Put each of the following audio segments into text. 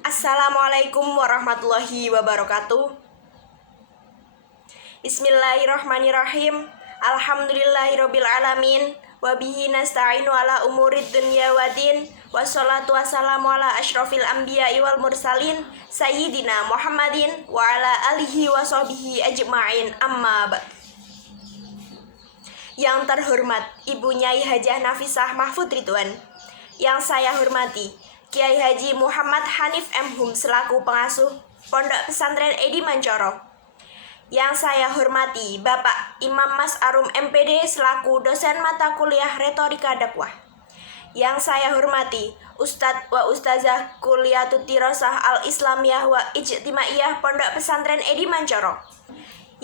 Assalamualaikum warahmatullahi wabarakatuh. Bismillahirrahmanirrahim. Alhamdulillahirabbil alamin. Wabihi nasta'inu ala umurid dunya waddin. Wassalatu wassalamu ala asyrafil anbiya'i wal mursalin Sayyidina Muhammadin wa ala alihi wa sahbihi ajma'in, amma ba'd. Yang terhormat Ibu Nyai Hajah Nafisah Mahfud Ridwan, yang saya hormati Kiai Haji Muhammad Hanif M. Hum selaku pengasuh Pondok Pesantren Edi Mancoro. Yang saya hormati Bapak Imam Mas Arum MPD selaku dosen mata kuliah Retorika Dakwah. Yang saya hormati Ustadz wa Ustazah Kuliatul Dirasah Al-Islamiyah wa Ijtimaiyah Pondok Pesantren Edi Mancoro.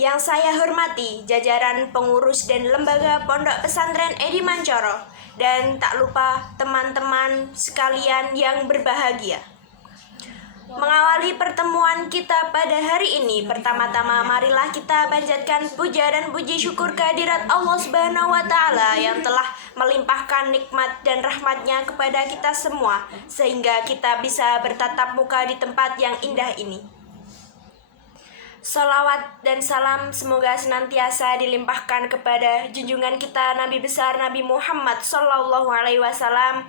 Yang saya hormati jajaran pengurus dan lembaga Pondok Pesantren Edi Mancoro. Dan tak lupa teman-teman sekalian yang berbahagia. Mengawali pertemuan kita pada hari ini, pertama-tama marilah kita panjatkan puja dan puji syukur kehadirat Allah Subhanahu wa Ta'ala yang telah melimpahkan nikmat dan rahmatnya kepada kita semua, sehingga kita bisa bertatap muka di tempat yang indah ini. Salawat dan salam semoga senantiasa dilimpahkan kepada junjungan kita Nabi besar Nabi Muhammad SAW,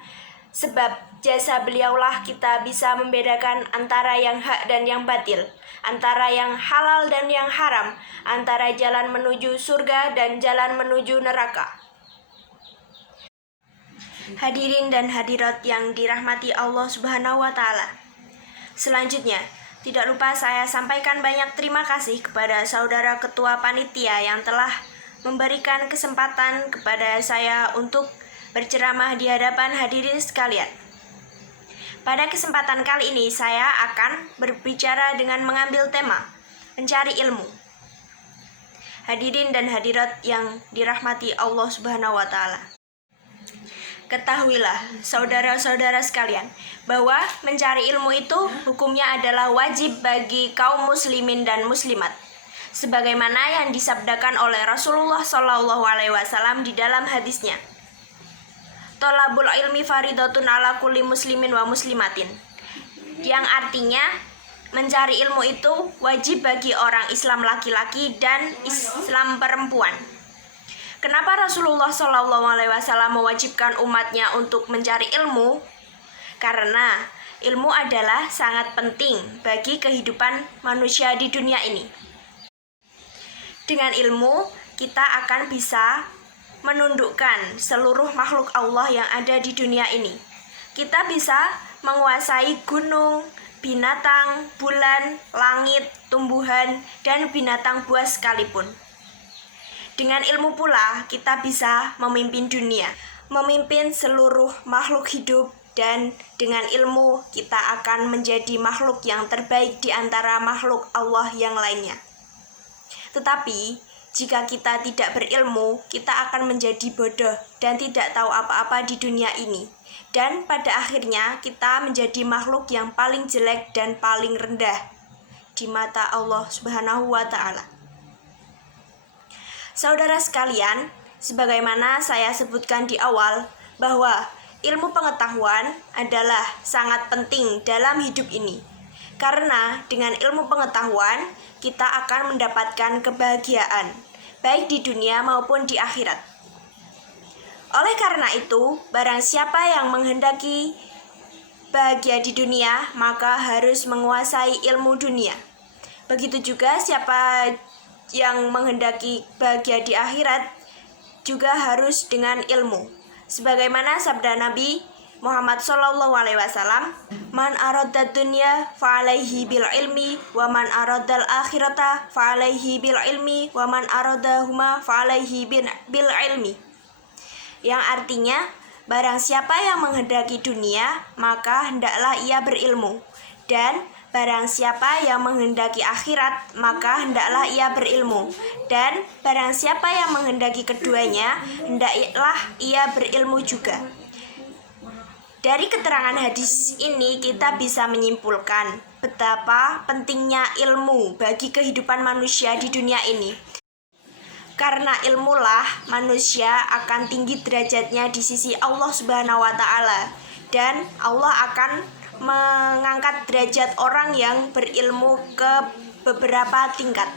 sebab jasa beliaulah kita bisa membedakan antara yang hak dan yang batil, antara yang halal dan yang haram, antara jalan menuju surga dan jalan menuju neraka. Hadirin dan hadirat yang dirahmati Allah Subhanahu wa Ta'ala. Selanjutnya, tidak lupa saya sampaikan banyak terima kasih kepada saudara ketua panitia yang telah memberikan kesempatan kepada saya untuk berceramah di hadapan hadirin sekalian. Pada kesempatan kali ini saya akan berbicara dengan mengambil tema mencari ilmu. Hadirin dan hadirat yang dirahmati Allah Subhanahu wa Ta'ala. Ketahuilah, saudara-saudara sekalian, bahwa mencari ilmu itu hukumnya adalah wajib bagi kaum muslimin dan muslimat, sebagaimana yang disabdakan oleh Rasulullah SAW di dalam hadisnya. Thalabul ilmi faridatun ala kulli muslimin wa muslimatin, yang artinya mencari ilmu itu wajib bagi orang Islam laki-laki dan Islam perempuan. Kenapa Rasulullah SAW mewajibkan umatnya untuk mencari ilmu? Karena ilmu adalah sangat penting bagi kehidupan manusia di dunia ini. Dengan ilmu, kita akan bisa menundukkan seluruh makhluk Allah yang ada di dunia ini. Kita bisa menguasai gunung, binatang, bulan, langit, tumbuhan, dan binatang buas sekalipun. Dengan ilmu pula kita bisa memimpin dunia, memimpin seluruh makhluk hidup, dan dengan ilmu kita akan menjadi makhluk yang terbaik di antara makhluk Allah yang lainnya. Tetapi jika kita tidak berilmu, kita akan menjadi bodoh dan tidak tahu apa-apa di dunia ini. Dan pada akhirnya kita menjadi makhluk yang paling jelek dan paling rendah di mata Allah Subhanahu wa Ta'ala. Saudara sekalian, sebagaimana saya sebutkan di awal bahwa ilmu pengetahuan adalah sangat penting dalam hidup ini. Karena dengan ilmu pengetahuan, kita akan mendapatkan kebahagiaan, baik di dunia maupun di akhirat. Oleh karena itu, barang siapa yang menghendaki bahagia di dunia, maka harus menguasai ilmu dunia. Begitu juga siapa yang menghendaki bahagia di akhirat juga harus dengan ilmu. Sebagaimana sabda Nabi Muhammad SAW, "Man aradad dunya fa'alaihi bil ilmi, wa man aradal akhirata fa'alaihi bil ilmi, wa man aradahuma fa'alaihi bil ilmi." Yang artinya, barang siapa yang menghendaki dunia, maka hendaklah ia berilmu. Dan barang siapa yang menghendaki akhirat, maka hendaklah ia berilmu. Dan barang siapa yang menghendaki keduanya, hendaklah ia berilmu juga. Dari keterangan hadis ini kita bisa menyimpulkan betapa pentingnya ilmu bagi kehidupan manusia di dunia ini. Karena ilmulah manusia akan tinggi derajatnya di sisi Allah Subhanahu wa Ta'ala, dan Allah akan mengangkat derajat orang yang berilmu ke beberapa tingkat.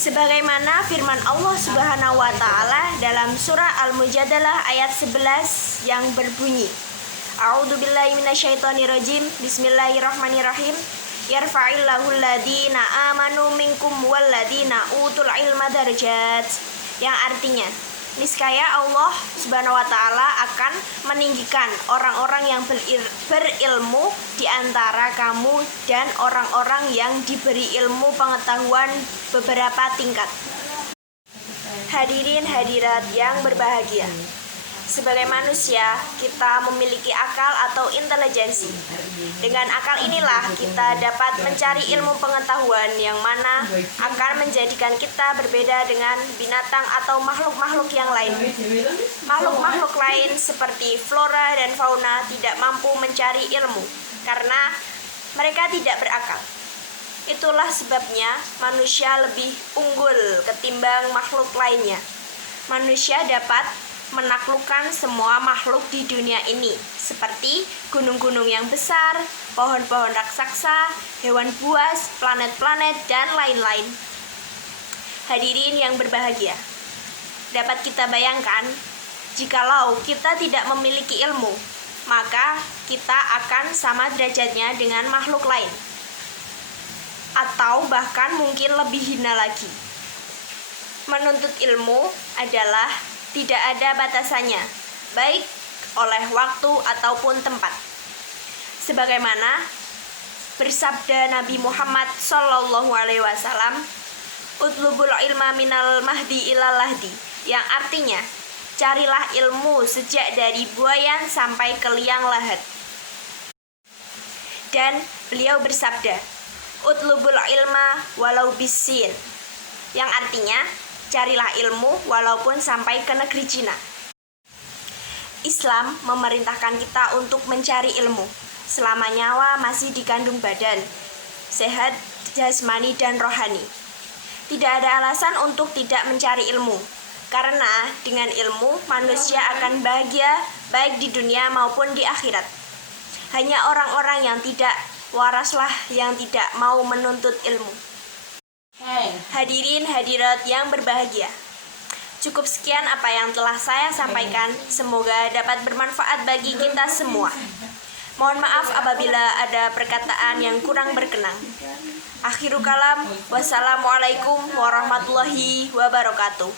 Sebagaimana firman Allah Subhanahu wa taala dalam surah Al-Mujadalah ayat 11 yang berbunyi, A'udzubillahi minasyaitonirrajim. Bismillahirrahmanirrahim. Yarfa'illahu alladhina amanu minkum walladhina utul ilma darajat. Yang artinya, niscaya Allah Subhanahu wa taala akan meninggikan orang-orang yang berilmu di antara kamu dan orang-orang yang diberi ilmu pengetahuan beberapa tingkat. Hadirin hadirat yang berbahagia, sebagai manusia, kita memiliki akal atau intelijensi. Dengan akal inilah kita dapat mencari ilmu pengetahuan yang mana akan menjadikan kita berbeda dengan binatang atau makhluk-makhluk yang lain. Makhluk-makhluk lain seperti flora dan fauna tidak mampu mencari ilmu karena mereka tidak berakal. Itulah sebabnya manusia lebih unggul ketimbang makhluk lainnya. Manusia dapat menaklukkan semua makhluk di dunia ini, seperti gunung-gunung yang besar, pohon-pohon raksasa, hewan buas, planet-planet, dan lain-lain. Hadirin yang berbahagia, dapat kita bayangkan, jikalau kita tidak memiliki ilmu, maka kita akan sama derajatnya dengan makhluk lain, atau bahkan mungkin lebih hina lagi. Menuntut ilmu adalah tidak ada batasannya, baik oleh waktu ataupun tempat. Sebagaimana bersabda Nabi Muhammad SAW, "Utlubul ilma minal mahdi ilal lahdi", yang artinya, carilah ilmu sejak dari buayan sampai ke liang lahat. Dan beliau bersabda, "Utlubul ilma walau bisin", yang artinya, carilah ilmu walaupun sampai ke negeri Cina. Islam memerintahkan kita untuk mencari ilmu selama nyawa masih dikandung badan, sehat jasmani dan rohani. Tidak ada alasan untuk tidak mencari ilmu, karena dengan ilmu manusia akan bahagia baik di dunia maupun di akhirat. Hanya orang-orang yang tidak waraslah yang tidak mau menuntut ilmu. Hadirin hadirat yang berbahagia, cukup sekian apa yang telah saya sampaikan. Semoga dapat bermanfaat bagi kita semua. Mohon maaf apabila ada perkataan yang kurang berkenan. Akhirul kalam, wassalamualaikum warahmatullahi wabarakatuh.